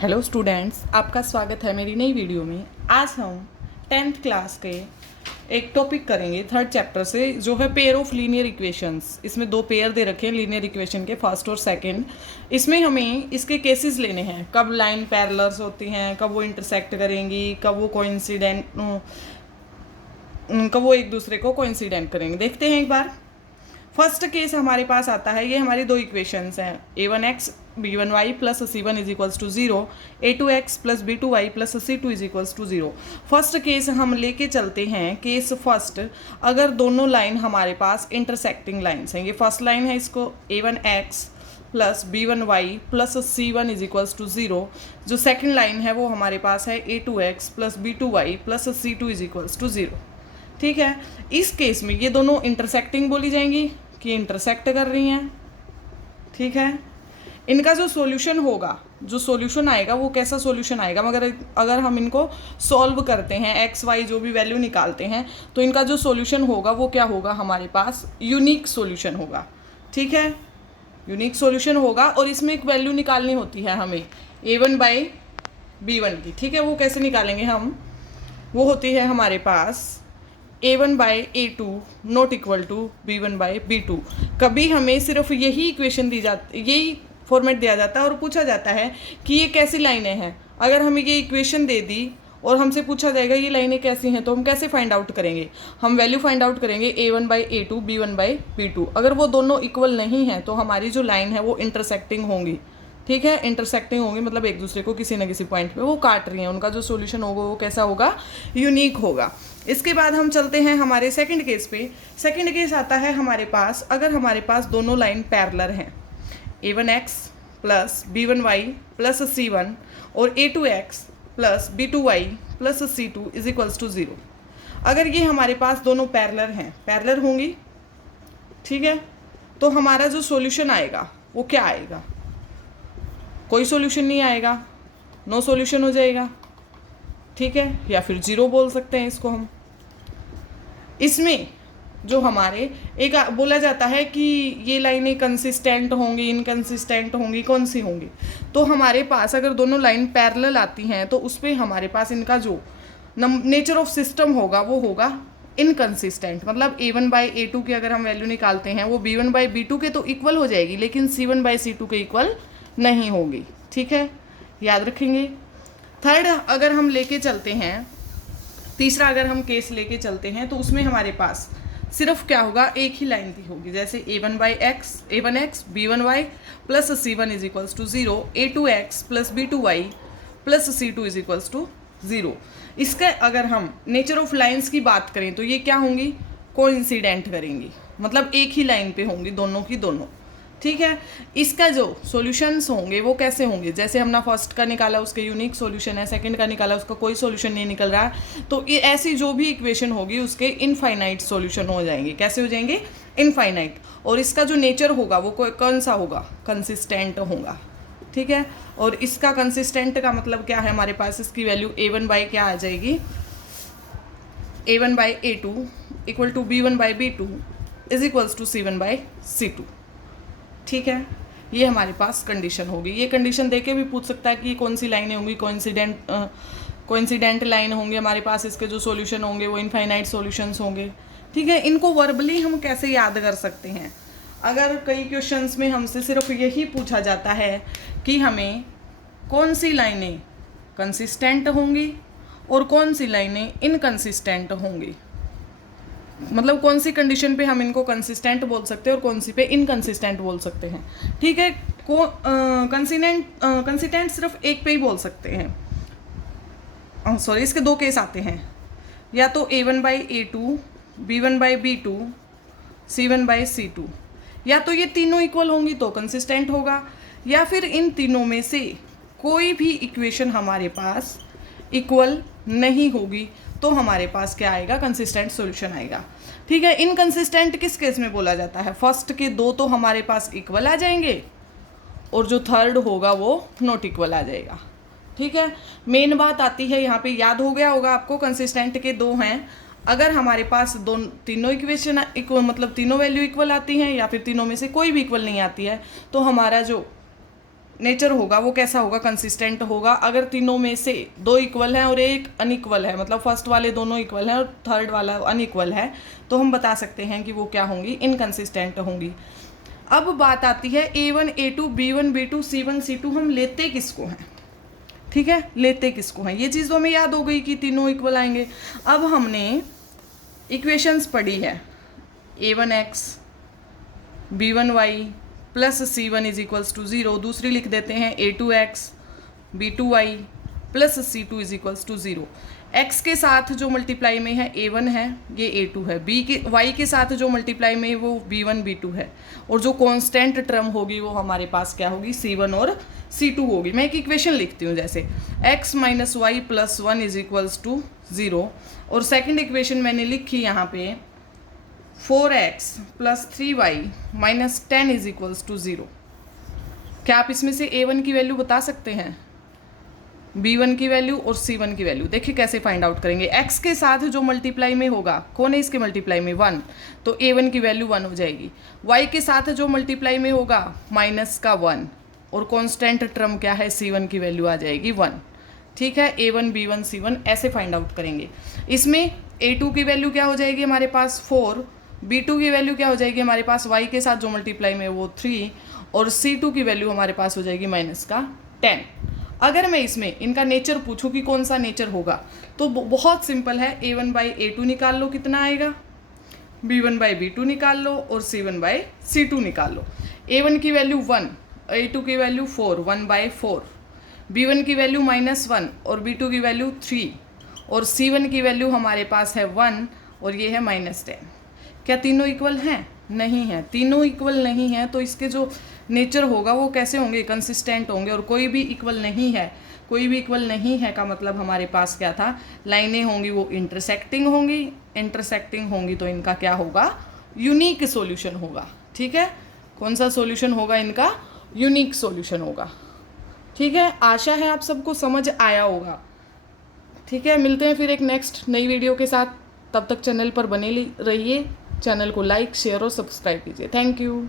Hello students, आपका स्वागत है मेरी नई वीडियो में। आज हम 10th क्लास के एक टॉपिक करेंगे थर्ड चैप्टर से, जो है पेयर ऑफ लीनियर इक्वेशंस। इसमें दो पेयर दे रखे हैं लीनियर इक्वेशन के, फर्स्ट और सेकंड। इसमें हमें इसके केसेस लेने हैं, कब लाइन पैरेलल्स होती हैं, कब वो इंटरसेक्ट करेंगी, कब वो एक दूसरे को कोइंसिडेंट करेंगे। देखते हैं एक बार। फर्स्ट केस हमारे पास आता है, ये हमारी दो इक्वेशंस हैं, a1x b1y plus c1 is equals to 0, a2x plus b2y plus c2 is equals to 0। First case हम लेके चलते हैं, केस फर्स्ट। अगर दोनों लाइन हमारे पास इंटरसेक्टिंग लाइन्स हैं, ये फर्स्ट लाइन है, इसको a1x plus b1y plus c1 is equals to 0। जो सेकेंड लाइन है वो हमारे पास है a2x plus b2y plus c2 is equals to 0। ठीक है, इस केस में ये दोनों इंटरसेक्टिंग बोली जाएंगी कि इंटरसेक्ट कर रही हैं। ठीक है, इनका जो सॉल्यूशन होगा, जो सॉल्यूशन आएगा वो कैसा सॉल्यूशन आएगा, मगर अगर हम इनको सॉल्व करते हैं, एक्स वाई जो भी वैल्यू निकालते हैं, तो इनका जो सॉल्यूशन होगा वो क्या होगा, हमारे पास यूनिक सॉल्यूशन होगा। ठीक है, यूनिक सॉल्यूशन होगा। और इसमें एक वैल्यू निकालनी होती है हमें a1 बाई b1 की। ठीक है, वो कैसे निकालेंगे हम, वो होती है हमारे पास a1 by a2 not equal to b1 by b2। कभी हमें सिर्फ यही इक्वेशन दी जाती, यही फॉर्मेट दिया जाता है और पूछा जाता है कि ये कैसी लाइनें हैं। अगर हमें ये इक्वेशन दे दी और हमसे पूछा जाएगा ये लाइनें कैसी हैं, तो हम कैसे फाइंड आउट करेंगे, हम वैल्यू फाइंड आउट करेंगे a1 by a2 b1 by b2। अगर वो दोनों इक्वल नहीं हैं तो हमारी जो लाइन है वो इंटरसेक्टिंग होंगी। ठीक है, इंटरसेक्टिंग होंगी मतलब एक दूसरे को किसी न किसी पॉइंट पे वो काट रही हैं। उनका जो सॉल्यूशन होगा वो कैसा होगा, यूनिक होगा। इसके बाद हम चलते हैं हमारे सेकंड केस पे। सेकंड केस आता है हमारे पास, अगर हमारे पास दोनों लाइन पैरेलल हैं, a1x plus b1y plus c1 और a2x plus b2y plus c2 is equals to 0। अगर ये हमारे पास दोनों पैरेलल हैं, पैरेलल होंगी, ठीक है, तो हमारा जो सॉल्यूशन आएगा वो क्या आएगा, कोई सॉल्यूशन नहीं आएगा, नो सॉल्यूशन हो जाएगा। ठीक है, या फिर 0 बोल सकते हैं इसको हम। इसमें जो हमारे एक बोला जाता है कि ये लाइनें कंसिस्टेंट होंगी, इनकंसिस्टेंट होंगी, कौन सी होंगी, तो हमारे पास अगर दोनों लाइन पैरेलल आती हैं तो उस पर हमारे पास इनका जो नेचर ऑफ सिस्टम होगा वो होगा इनकंसिस्टेंट। मतलब a1 बाई a2 की अगर हम वैल्यू निकालते हैं वो b1 बाई b2 के तो इक्वल हो जाएगी, लेकिन c1 बाई c2 के इक्वल नहीं होगी। ठीक है, याद रखेंगे। थर्ड अगर हम लेके चलते हैं, तीसरा अगर हम केस लेके चलते हैं तो उसमें हमारे पास सिर्फ क्या होगा, एक ही लाइन दी होगी, जैसे a1x b1y plus c1 is equals to 0, a2x plus b2y plus c2 is equals to 0। इसका अगर हम नेचर ऑफ लाइंस की बात करें तो ये क्या होंगी, कोइंसिडेंट करेंगी, मतलब एक ही लाइन पे होंगी दोनों की दोनों। ठीक है, इसका जो सॉल्यूशंस होंगे वो कैसे होंगे, जैसे हमने फर्स्ट का निकाला उसके यूनिक सॉल्यूशन है, सेकंड का निकाला उसका कोई सॉल्यूशन नहीं निकल रहा, तो ये ऐसी जो भी इक्वेशन होगी उसके इनफाइनाइट सॉल्यूशन हो जाएंगे। कैसे हो जाएंगे, इनफाइनाइट। और इसका जो नेचर होगा वो कौन सा होगा, कंसिस्टेंट होगा। ठीक है, और इसका कंसिस्टेंट का मतलब क्या है, हमारे पास इसकी वैल्यू a1 बाई क्या आ जाएगी, a1 by a2 equal to b1 by b2 is equals to c1 by c2। ठीक है, ये हमारे पास कंडीशन होगी। ये कंडीशन देके भी पूछ सकता है कि कौन सी लाइनें होंगी, कोइंसिडेंट लाइन होंगे हमारे पास, इसके जो सॉल्यूशन होंगे वो इनफाइनाइट सॉल्यूशंस होंगे। ठीक है, इनको वर्बली हम कैसे याद कर सकते हैं, अगर कई क्वेश्चंस में हमसे सिर्फ यही पूछा जाता है कि हमें कौन सी लाइनें कंसिस्टेंट होंगी और कौन सी लाइनें इनकंसिस्टेंट होंगी, मतलब कौन सी कंडीशन पे हम इनको कंसिस्टेंट बोल सकते हैं और कौन सी पे इनकंसिस्टेंट बोल सकते हैं। ठीक है, कंसिस्टेंट सिर्फ एक पे ही बोल सकते हैं, सॉरी, इसके दो केस आते हैं, या तो a1 by a2 b1 by b2 c1 by c2, या तो ये तीनों इक्वल होंगी तो कंसिस्टेंट होगा, या फिर इन तीनों में से कोई भी इक्वेशन हमारे पास इक्वल नहीं होगी तो हमारे पास क्या आएगा, कंसिस्टेंट सॉल्यूशन आएगा। ठीक है, इनकंसिस्टेंट किस केस में बोला जाता है, फर्स्ट के दो तो हमारे पास इक्वल आ जाएंगे और जो थर्ड होगा वो नॉट इक्वल आ जाएगा। ठीक है, मेन बात आती है यहाँ पे, याद हो गया होगा आपको, कंसिस्टेंट के दो हैं, अगर हमारे पास तीनों इक्वेशन इक्वल, मतलब तीनों वैल्यू इक्वल आती हैं या फिर तीनों में से कोई भी इक्वल नहीं आती है, तो हमारा जो नेचर होगा वो कैसा होगा, कंसिस्टेंट होगा। अगर तीनों में से दो इक्वल हैं और एक अनइक्वल है, मतलब फर्स्ट वाले दोनों इक्वल हैं और थर्ड वाला अनइक्वल है, तो हम बता सकते हैं कि वो क्या होंगी, इनकंसिस्टेंट होंगी। अब बात आती है A1 A2 B1 B2 C1 C2 हम लेते किसको हैं, ठीक है, लेते किसको हैं, ये चीज़ तो हमें याद हो गई कि तीनों इक्वल आएंगे। अब हमने इक्वेशंस पढ़ी है A1x B1y plus C1 is equals to 0, दूसरी लिख देते हैं A2x B2y plus C2 is equals to 0। x के साथ जो मल्टीप्लाई में है A1 है, ये A2 है, y के साथ जो मल्टीप्लाई में वो B1 B2 है, और जो कांस्टेंट टर्म होगी वो हमारे पास क्या होगी, C1 और C2 होगी। मैं एक इक्वेशन लिखती हूँ जैसे x minus Y plus 1 is equals to 0, और सेकेंड इक्वेशन मैंने लिखी यहाँ पे 4x plus 3y minus 10 is equals to 0। क्या आप इसमें से A1 की वैल्यू बता सकते हैं, B1 की वैल्यू और C1 की वैल्यू? देखिए कैसे फाइंड आउट करेंगे। x के साथ जो मल्टीप्लाई में होगा, कौन है इसके मल्टीप्लाई में, 1, तो A1 की वैल्यू 1 हो जाएगी। y के साथ जो मल्टीप्लाई में होगा माइनस का 1, और कॉन्स्टेंट टर्म क्या है, C1 की वैल्यू आ जाएगी 1। ठीक है, A1 B1 C1 ऐसे फाइंड आउट करेंगे। इसमें A2 की वैल्यू क्या हो जाएगी हमारे पास 4, B2 की वैल्यू क्या हो जाएगी हमारे पास, y के साथ जो मल्टीप्लाई में वो 3, और C2 की वैल्यू हमारे पास हो जाएगी माइनस का 10। अगर मैं इसमें इनका नेचर पूछूं कि कौन सा नेचर होगा, तो बहुत सिंपल है, A1 बाई A2 निकाल लो कितना आएगा, B1 बाई B2 निकाल लो, और C1 बाई C2 निकाल लो। A1 की वैल्यू 1, A2 की वैल्यू 4, 1 बाई 4, B1 की वैल्यू माइनस 1 और B2 की वैल्यू 3, और C1 की वैल्यू हमारे पास है 1 और ये है माइनस 10। क्या तीनों इक्वल हैं? नहीं है, तीनों इक्वल नहीं है, तो इसके जो नेचर होगा वो कैसे होंगे, कंसिस्टेंट होंगे। और कोई भी इक्वल नहीं है, कोई भी इक्वल नहीं है का मतलब हमारे पास क्या था, लाइनें होंगी वो इंटरसेक्टिंग होंगी, इंटरसेक्टिंग होंगी तो इनका क्या होगा, यूनिक सॉल्यूशन होगा। ठीक है, कौन सा सॉल्यूशन होगा इनका, यूनिक सॉल्यूशन होगा। ठीक है, आशा है आप सबको समझ आया होगा। ठीक है, मिलते हैं फिर एक नेक्स्ट नई वीडियो के साथ। तब तक चैनल पर बने रहिए, चैनल को लाइक शेयर और सब्सक्राइब कीजिए। Thank you.